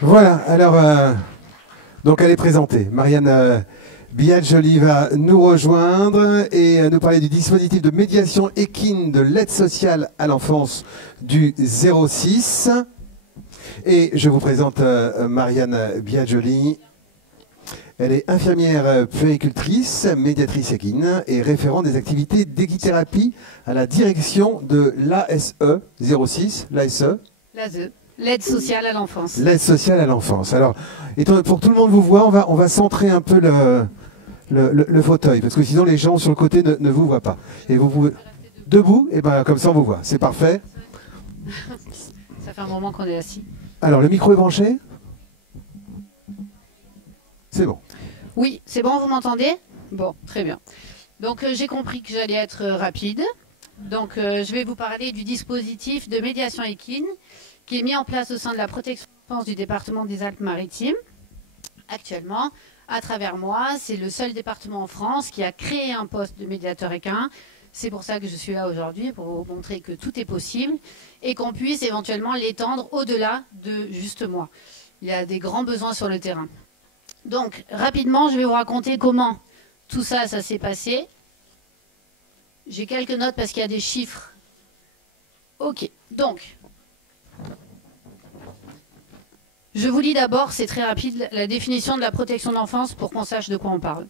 Voilà, alors, donc elle est présentée. Marianne Biaggioli va nous rejoindre et nous parler du dispositif de médiation équine de l'aide sociale à l'enfance du 06. Et je vous présente Marianne Biaggioli. Elle est infirmière puéricultrice, médiatrice équine et référente des activités d'équithérapie à la direction de l'ASE 06, l'ASE. L'ASE, l'aide sociale à l'enfance. L'aide sociale à l'enfance. Alors, pour que tout le monde vous voit, on va centrer un peu le fauteuil, parce que sinon les gens sur le côté ne vous voient pas. Et vous pouvez... Debout, et ben comme ça on vous voit. C'est parfait. Ça fait un moment qu'on est assis. Alors, le micro est branché? C'est bon. Oui, c'est bon, vous m'entendez? Bon, très bien. Donc j'ai compris que j'allais être rapide. Donc je vais vous parler du dispositif de médiation équine qui est mis en place au sein de la protection de l'enfance du département des Alpes-Maritimes. Actuellement, à travers moi, c'est le seul département en France qui a créé un poste de médiateur équin. C'est pour ça que je suis là aujourd'hui, pour vous montrer que tout est possible et qu'on puisse éventuellement l'étendre au-delà de juste moi. Il y a des grands besoins sur le terrain. Donc, rapidement, je vais vous raconter comment tout ça s'est passé. J'ai quelques notes parce qu'il y a des chiffres. Ok, donc, je vous lis d'abord, c'est très rapide, la définition de la protection de l'enfance pour qu'on sache de quoi on parle.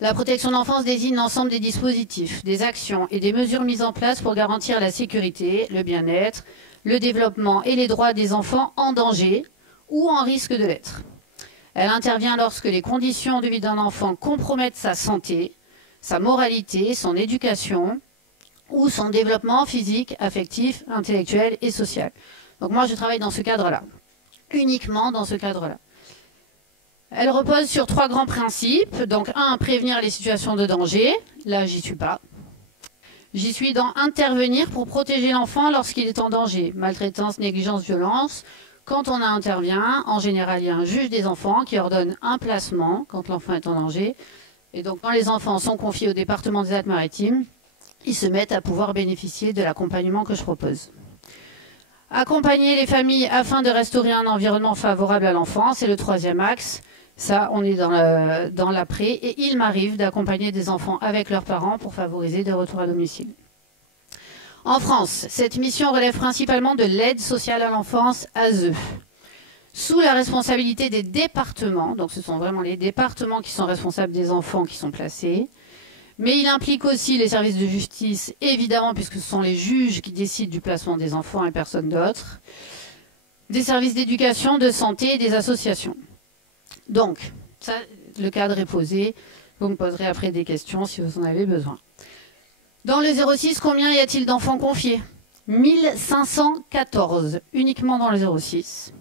La protection de l'enfance désigne l'ensemble des dispositifs, des actions et des mesures mises en place pour garantir la sécurité, le bien-être, le développement et les droits des enfants en danger ou en risque de l'être. Elle intervient lorsque les conditions de vie d'un enfant compromettent sa santé, sa moralité, son éducation ou son développement physique, affectif, intellectuel et social. Donc moi, je travaille dans ce cadre-là, uniquement dans ce cadre-là. Elle repose sur 3 grands principes. Donc 1, prévenir les situations de danger. Là, j'y suis pas. J'y suis dans intervenir pour protéger l'enfant lorsqu'il est en danger. Maltraitance, négligence, violence. Quand on intervient, en général, il y a un juge des enfants qui ordonne un placement quand l'enfant est en danger. Et donc, quand les enfants sont confiés au département des Alpes-Maritimes, ils se mettent à pouvoir bénéficier de l'accompagnement que je propose. Accompagner les familles afin de restaurer un environnement favorable à l'enfant, c'est le 3e axe. Ça, on est dans l'après. Et il m'arrive d'accompagner des enfants avec leurs parents pour favoriser des retours à domicile. En France, cette mission relève principalement de l'aide sociale à l'enfance, ASE, sous la responsabilité des départements. Donc ce sont vraiment les départements qui sont responsables des enfants qui sont placés. Mais il implique aussi les services de justice, évidemment, puisque ce sont les juges qui décident du placement des enfants et personne d'autre. Des services d'éducation, de santé et des associations. Donc, ça, le cadre est posé. Vous me poserez après des questions si vous en avez besoin. Dans le 06, combien y a-t-il d'enfants confiés? 1514, uniquement dans le 06.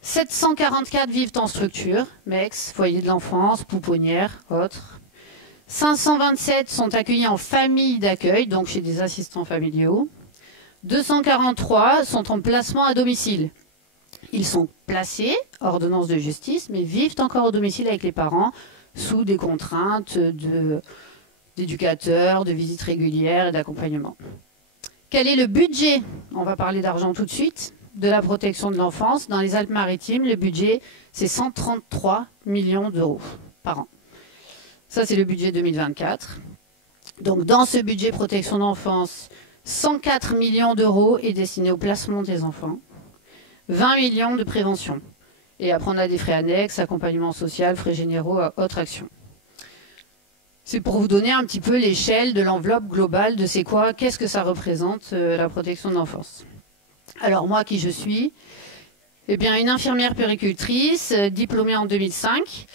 744 vivent en structure, MEX, foyer de l'enfance, pouponnière, autres. 527 sont accueillis en famille d'accueil, donc chez des assistants familiaux. 243 sont en placement à domicile. Ils sont placés, ordonnance de justice, mais vivent encore au domicile avec les parents, sous des contraintes d'éducateurs, de visites régulières et d'accompagnement. Quel est le budget? On va parler d'argent tout de suite, de la protection de l'enfance. Dans les Alpes-Maritimes, le budget, c'est 133 millions d'euros par an. Ça, c'est le budget 2024. Donc, dans ce budget protection d'enfance, 104 millions d'euros est destiné au placement des enfants, 20 millions de prévention. Et après, on a des frais annexes, accompagnement social, frais généraux, autres actions. C'est pour vous donner un petit peu l'échelle de l'enveloppe globale de c'est quoi, qu'est-ce que ça représente la protection de l'enfance. Alors, moi, qui je suis? Eh bien, une infirmière puéricultrice, diplômée en 2005.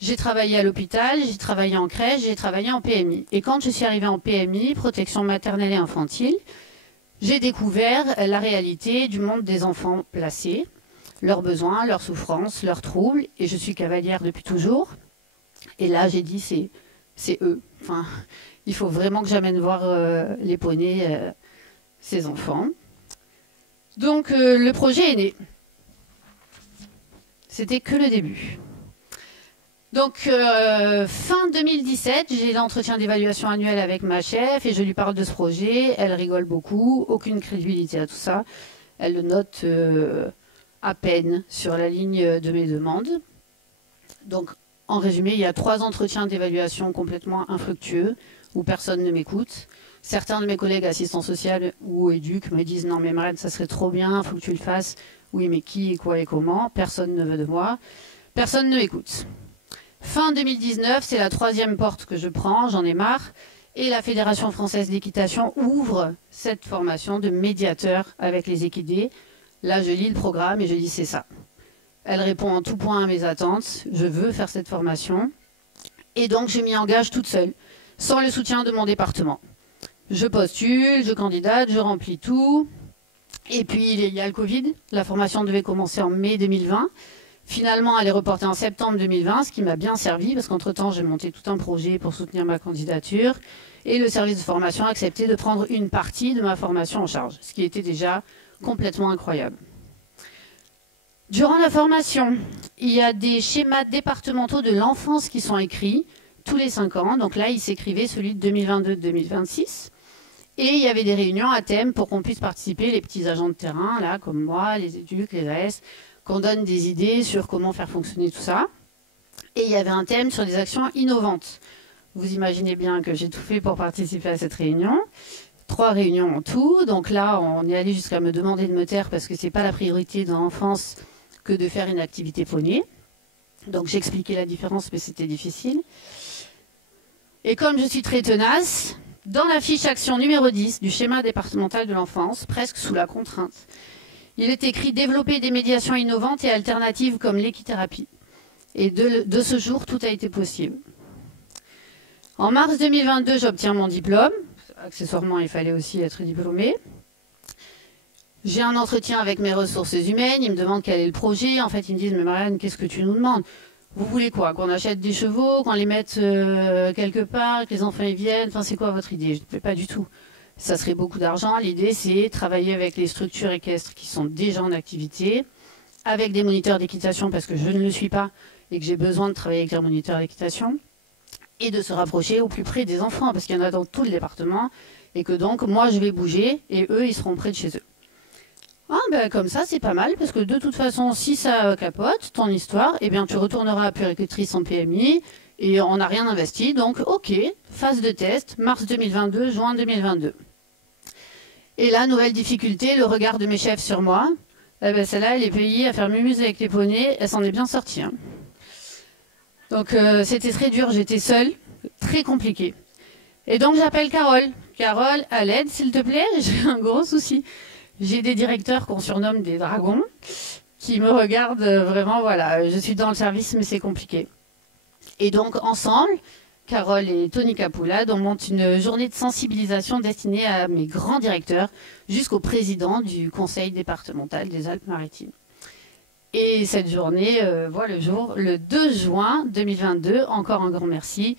J'ai travaillé à l'hôpital, j'ai travaillé en crèche, j'ai travaillé en PMI. Et quand je suis arrivée en PMI, protection maternelle et infantile, j'ai découvert la réalité du monde des enfants placés, leurs besoins, leurs souffrances, leurs troubles. Et je suis cavalière depuis toujours. Et là, j'ai dit, c'est eux. Enfin, il faut vraiment que j'amène voir les poneys, ces enfants. Donc, le projet est né. C'était que le début. Donc, fin 2017, j'ai l'entretien d'évaluation annuel avec ma chef et je lui parle de ce projet. Elle rigole beaucoup, aucune crédibilité à tout ça. Elle le note à peine sur la ligne de mes demandes. Donc, en résumé, il y a 3 entretiens d'évaluation complètement infructueux où personne ne m'écoute. Certains de mes collègues assistants sociaux ou éduques me disent « Non mais Marianne, ça serait trop bien, il faut que tu le fasses. » Oui, mais qui et quoi et comment? Personne ne veut de moi. Personne ne m'écoute. Fin 2019, c'est la 3e porte que je prends, j'en ai marre. Et la Fédération française d'équitation ouvre cette formation de médiateur avec les équidés. Là, je lis le programme et je dis c'est ça. Elle répond en tout point à mes attentes. Je veux faire cette formation. Et donc, je m'y engage toute seule, sans le soutien de mon département. Je postule, je candidate, je remplis tout. Et puis, il y a le Covid. La formation devait commencer en mai 2020. Finalement, elle est reportée en septembre 2020, ce qui m'a bien servi, parce qu'entre-temps, j'ai monté tout un projet pour soutenir ma candidature. Et le service de formation a accepté de prendre une partie de ma formation en charge, ce qui était déjà complètement incroyable. Durant la formation, il y a des schémas départementaux de l'enfance qui sont écrits tous les 5 ans. Donc là, il s'écrivait celui de 2022-2026. Et il y avait des réunions à thème pour qu'on puisse participer, les petits agents de terrain, là, comme moi, les éducs, les AS, qu'on donne des idées sur comment faire fonctionner tout ça. Et il y avait un thème sur des actions innovantes. Vous imaginez bien que j'ai tout fait pour participer à cette réunion. 3 réunions en tout. Donc là, on est allé jusqu'à me demander de me taire parce que ce n'est pas la priorité dans l'enfance que de faire une activité poney. Donc j'ai expliqué la différence, mais c'était difficile. Et comme je suis très tenace, dans la fiche action numéro 10 du schéma départemental de l'enfance, presque sous la contrainte, il est écrit « Développer des médiations innovantes et alternatives comme l'équithérapie ». Et de ce jour, tout a été possible. En mars 2022, j'obtiens mon diplôme. Accessoirement, il fallait aussi être diplômé. J'ai un entretien avec mes ressources humaines. Ils me demandent quel est le projet. En fait, ils me disent « Mais Marianne, qu'est-ce que tu nous demandes? Vous voulez quoi? Qu'on achète des chevaux, qu'on les mette quelque part, que les enfants y viennent? Enfin, c'est quoi votre idée ?» Je ne fais pas du tout. Ça serait beaucoup d'argent. L'idée, c'est travailler avec les structures équestres qui sont déjà en activité, avec des moniteurs d'équitation, parce que je ne le suis pas, et que j'ai besoin de travailler avec les moniteurs d'équitation, et de se rapprocher au plus près des enfants, parce qu'il y en a dans tout le département, et que donc, moi, je vais bouger, et eux, ils seront près de chez eux. Ah, ben, comme ça, c'est pas mal, parce que de toute façon, si ça capote, ton histoire, eh bien, tu retourneras à puéricultrice en PMI, et on n'a rien investi, donc, ok, phase de test, mars 2022, juin 2022. Et là, nouvelle difficulté, le regard de mes chefs sur moi. Eh ben, celle-là, elle est payée à faire mumuse avec les poneys, elle s'en est bien sortie. Hein. Donc, c'était très dur, j'étais seule, très compliqué. Et donc, j'appelle Carole. Carole, à l'aide, s'il te plaît, j'ai un gros souci. J'ai des directeurs qu'on surnomme des dragons, qui me regardent vraiment, voilà, je suis dans le service, mais c'est compliqué. Et donc, ensemble, Carole et Tony Capoulade, on monte une journée de sensibilisation destinée à mes grands directeurs jusqu'au président du conseil départemental des Alpes-Maritimes. Et cette journée voit le jour le 2 juin 2022. Encore un grand merci.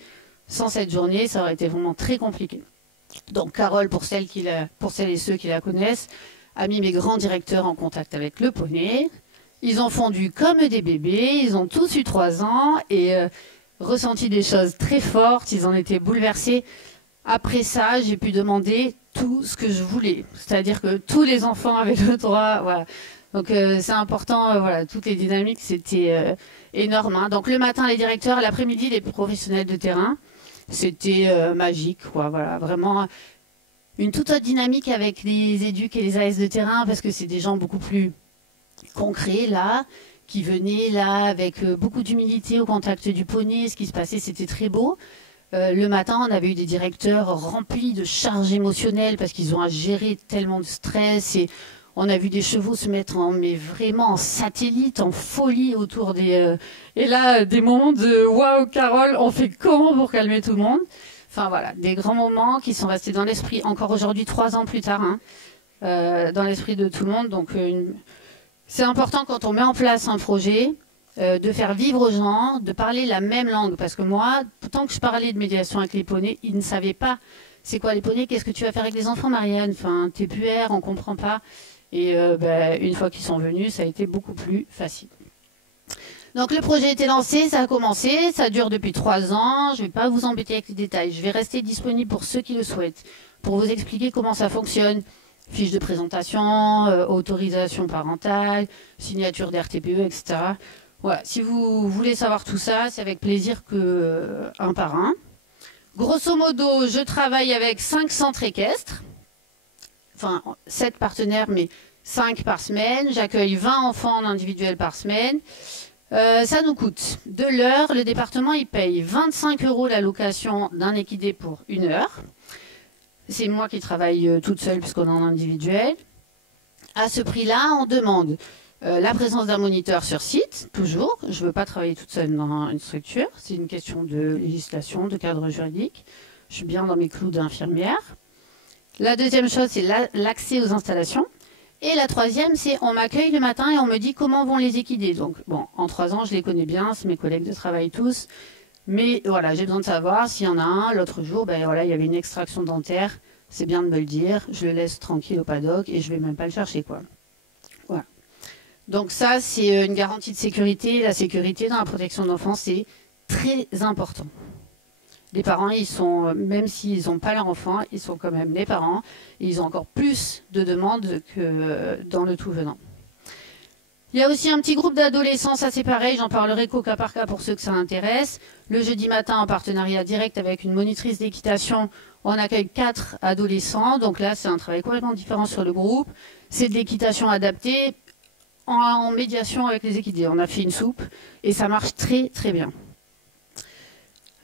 Sans cette journée, ça aurait été vraiment très compliqué. Donc Carole, pour celles et ceux qui la connaissent, a mis mes grands directeurs en contact avec le poney. Ils ont fondu comme des bébés. Ils ont tous eu 3 ans et ressenti des choses très fortes, ils en étaient bouleversés. Après ça, j'ai pu demander tout ce que je voulais. C'est-à-dire que tous les enfants avaient le droit. Voilà. Donc c'est important, voilà, toutes les dynamiques, c'était énorme. Hein. Donc le matin, les directeurs, l'après-midi, les professionnels de terrain. C'était magique, quoi. Voilà, vraiment une toute autre dynamique avec les éducs et les AS de terrain, parce que c'est des gens beaucoup plus concrets, là, qui venaient là avec beaucoup d'humilité au contact du poney. Ce qui se passait, c'était très beau. Le matin, on avait eu des directeurs remplis de charges émotionnelles parce qu'ils ont à gérer tellement de stress. Et on a vu des chevaux se mettre mais vraiment en satellite, en folie autour des... et là, des moments de « Waouh, Carole, on fait comment pour calmer tout le monde ?» Enfin voilà, des grands moments qui sont restés dans l'esprit, encore aujourd'hui, 3 ans plus tard, hein, dans l'esprit de tout le monde. Donc c'est important quand on met en place un projet, de faire vivre aux gens, de parler la même langue. Parce que moi, tant que je parlais de médiation avec les poneys, ils ne savaient pas c'est quoi les poneys, qu'est-ce que tu vas faire avec les enfants, Marianne? Enfin, t'es puère, on comprend pas. Et une fois qu'ils sont venus, ça a été beaucoup plus facile. Donc le projet a été lancé, ça a commencé, ça dure depuis 3 ans. Je ne vais pas vous embêter avec les détails. Je vais rester disponible pour ceux qui le souhaitent, pour vous expliquer comment ça fonctionne fiche de présentation, autorisation parentale, signature d'RTPE, etc. Voilà, si vous voulez savoir tout ça, c'est avec plaisir que un par un. Grosso modo, je travaille avec 5 centres équestres, enfin 7 partenaires, mais 5 par semaine. J'accueille 20 enfants en individuel par semaine. Ça nous coûte de l'heure. Le département, il paye 25 € la location d'un équidé pour 1 heure. C'est moi qui travaille toute seule puisqu'on est en individuel. À ce prix-là, on demande la présence d'un moniteur sur site, toujours. Je ne veux pas travailler toute seule dans une structure. C'est une question de législation, de cadre juridique. Je suis bien dans mes clous d'infirmière. La deuxième chose, c'est l'accès aux installations. Et la troisième, c'est on m'accueille le matin et on me dit comment vont les équidés. Donc, bon, en 3 ans, je les connais bien, c'est mes collègues de travail tous. Mais voilà, j'ai besoin de savoir s'il y en a un. L'autre jour, ben voilà, il y avait une extraction dentaire. C'est bien de me le dire. Je le laisse tranquille au paddock et je ne vais même pas le chercher, quoi. Voilà. Donc ça, c'est une garantie de sécurité. La sécurité dans la protection de l'enfance, c'est très important. Les parents, ils sont, même s'ils n'ont pas leur enfant, ils sont quand même les parents. Et ils ont encore plus de demandes que dans le tout venant. Il y a aussi un petit groupe d'adolescents, ça c'est pareil, j'en parlerai qu'au cas par cas pour ceux que ça intéresse. Le jeudi matin, en partenariat direct avec une monitrice d'équitation, on accueille 4 adolescents. Donc là, c'est un travail complètement différent sur le groupe. C'est de l'équitation adaptée en médiation avec les équidés. On a fait une soupe et ça marche très très bien.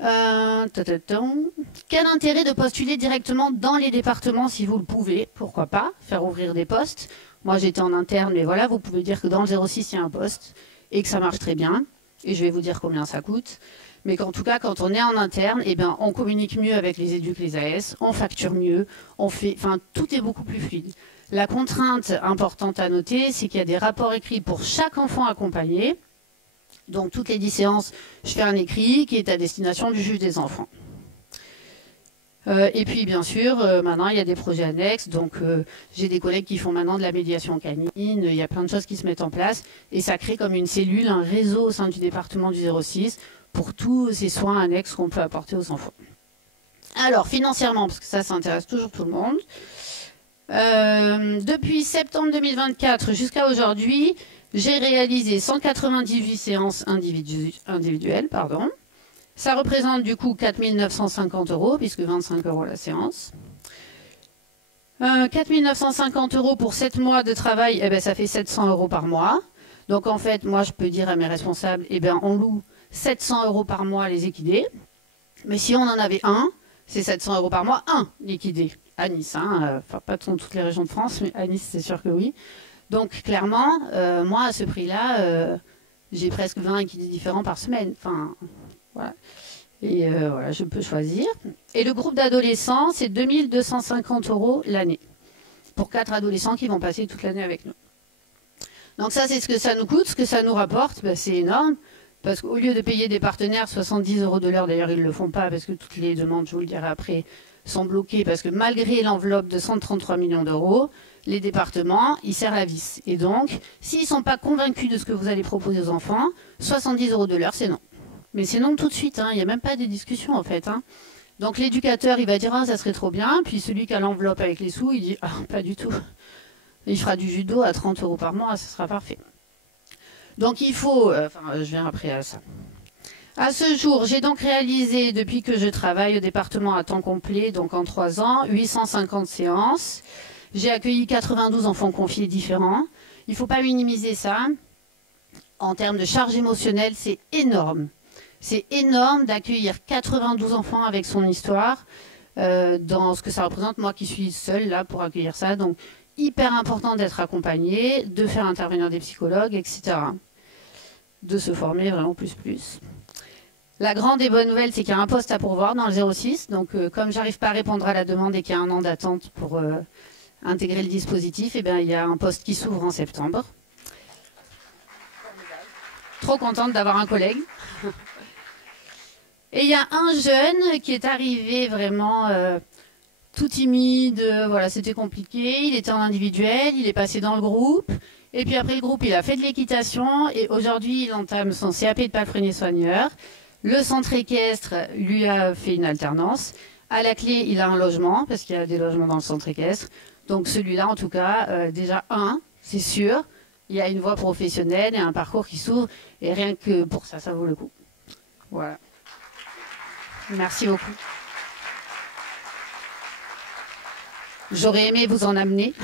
Quel intérêt de postuler directement dans les départements si vous le pouvez? Pourquoi pas faire ouvrir des postes? Moi j'étais en interne, mais voilà, vous pouvez dire que dans le 06 il y a un poste et que ça marche très bien. Et je vais vous dire combien ça coûte. Mais qu'en tout cas, quand on est en interne, eh ben, on communique mieux avec les éducs, les AS, on facture mieux, tout est beaucoup plus fluide. La contrainte importante à noter, c'est qu'il y a des rapports écrits pour chaque enfant accompagné. Donc toutes les 10 séances, je fais un écrit qui est à destination du juge des enfants. Et puis bien sûr, maintenant il y a des projets annexes, donc j'ai des collègues qui font maintenant de la médiation canine, il y a plein de choses qui se mettent en place, et ça crée comme une cellule, un réseau au sein du département du 06 pour tous ces soins annexes qu'on peut apporter aux enfants. Alors financièrement, parce que ça intéresse toujours tout le monde, depuis septembre 2024 jusqu'à aujourd'hui, j'ai réalisé 198 séances individuelles, pardon. Ça représente du coup 4 950 €, puisque 25 € la séance. 4 950 € pour 7 mois de travail, eh ben, ça fait 700 € par mois. Donc en fait, moi je peux dire à mes responsables, eh ben, on loue 700 € par mois les équidés. Mais si on en avait un, c'est 700 € par mois, un équidé à Nice. Enfin, pas dans toutes les régions de France, mais à Nice, c'est sûr que oui. Donc clairement, moi à ce prix-là, j'ai presque 20 équidés différents par semaine. Enfin, voilà. Et voilà, je peux choisir. Et le groupe d'adolescents, c'est 2 250 € l'année. Pour 4 adolescents qui vont passer toute l'année avec nous. Donc ça, c'est ce que ça nous coûte. Ce que ça nous rapporte, ben, c'est énorme. Parce qu'au lieu de payer des partenaires 70 € de l'heure, d'ailleurs ils ne le font pas parce que toutes les demandes, je vous le dirai après, sont bloquées. Parce que malgré l'enveloppe de 133 millions d'euros, les départements, ils serrent la vis. Et donc, s'ils ne sont pas convaincus de ce que vous allez proposer aux enfants, 70 € de l'heure, c'est non. Mais c'est non tout de suite, il n'y a même pas de discussion en fait. Donc l'éducateur, il va dire « Ah, ça serait trop bien », puis celui qui a l'enveloppe avec les sous, il dit « Ah, pas du tout ». Il fera du judo à 30 € par mois, ça sera parfait. Donc il faut, je viens après à ça. À ce jour, j'ai donc réalisé, depuis que je travaille au département à temps complet, donc en 3 ans, 850 séances. J'ai accueilli 92 enfants confiés différents. Il ne faut pas minimiser ça. En termes de charge émotionnelle, c'est énorme. C'est énorme d'accueillir 92 enfants avec son histoire, dans ce que ça représente, moi qui suis seule là pour accueillir ça. Donc, hyper important d'être accompagné, de faire intervenir des psychologues, etc. De se former vraiment plus. La grande et bonne nouvelle, c'est qu'il y a un poste à pourvoir dans le 06. Donc, comme j'arrive pas à répondre à la demande et qu'il y a 1 an d'attente pour intégrer le dispositif, eh bien, il y a un poste qui s'ouvre en septembre. Trop contente d'avoir un collègue. Et il y a un jeune qui est arrivé vraiment tout timide, voilà, c'était compliqué, il était en individuel, il est passé dans le groupe, et puis après le groupe, il a fait de l'équitation, et aujourd'hui, il entame son CAP de palefrenier soigneur. Le centre équestre lui a fait une alternance. À la clé, il a un logement, parce qu'il y a des logements dans le centre équestre. Donc celui-là, en tout cas, déjà c'est sûr, il y a une voie professionnelle et un parcours qui s'ouvre, et rien que pour ça, ça vaut le coup. Voilà. Merci beaucoup. J'aurais aimé vous en amener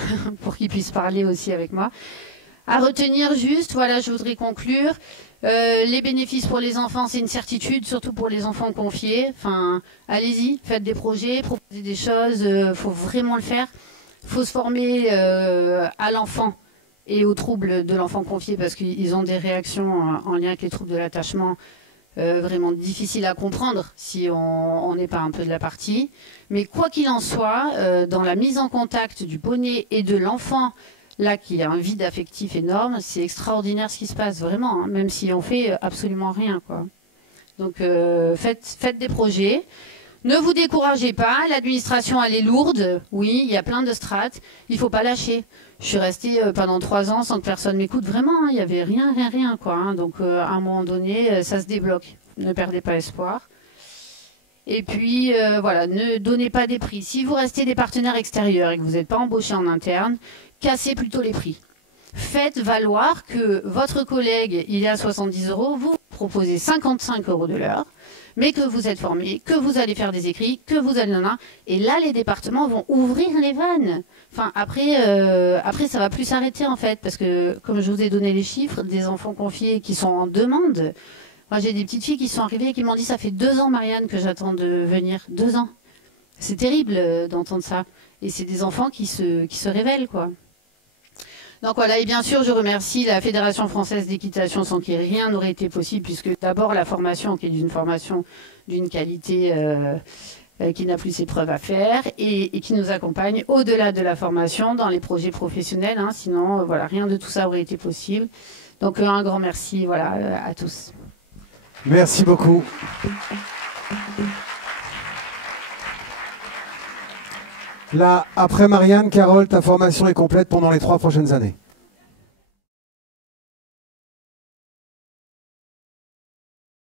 pour qu'ils puissent parler aussi avec moi. À retenir juste, voilà, je voudrais conclure. Les bénéfices pour les enfants, c'est une certitude, surtout pour les enfants confiés. Enfin, allez-y, faites des projets, proposez des choses, faut vraiment le faire. Faut se former à l'enfant et aux troubles de l'enfant confié parce qu'ils ont des réactions en lien avec les troubles de l'attachement vraiment difficiles à comprendre si on n'est pas un peu de la partie. Mais quoi qu'il en soit, dans la mise en contact du poney et de l'enfant, là qui a un vide affectif énorme, c'est extraordinaire ce qui se passe, vraiment, hein, même si on fait absolument rien, quoi. Donc faites des projets. Ne vous découragez pas, l'administration elle est lourde, oui, il y a plein de strates, il ne faut pas lâcher. Je suis restée pendant 3 ans sans que personne m'écoute, vraiment, hein, il n'y avait rien, quoi. Hein, donc à un moment donné, ça se débloque. Ne perdez pas espoir. Et puis, voilà, ne donnez pas des prix. Si vous restez des partenaires extérieurs et que vous n'êtes pas embauché en interne, cassez plutôt les prix. Faites valoir que votre collègue, il est à 70 €, vous proposez 55 € de l'heure, mais que vous êtes formé, que vous allez faire des écrits, que vous allez... Et là, les départements vont ouvrir les vannes. Enfin, après, ça va plus s'arrêter, en fait, parce que, comme je vous ai donné les chiffres, des enfants confiés qui sont en demande... Moi, j'ai des petites filles qui sont arrivées et qui m'ont dit « Ça fait 2 ans, Marianne, que j'attends de venir. 2 ans. » C'est terrible d'entendre ça. Et c'est des enfants qui se révèlent, quoi. Donc voilà, et bien sûr, je remercie la Fédération française d'équitation sans qui rien n'aurait été possible, puisque d'abord la formation, qui est une formation d'une qualité qui n'a plus ses preuves à faire, et qui nous accompagne au-delà de la formation dans les projets professionnels. Hein, sinon, voilà, rien de tout ça aurait été possible. Donc un grand merci, voilà, à tous. Merci beaucoup. Là, après Marianne, Carole, ta formation est complète pendant les 3 prochaines années.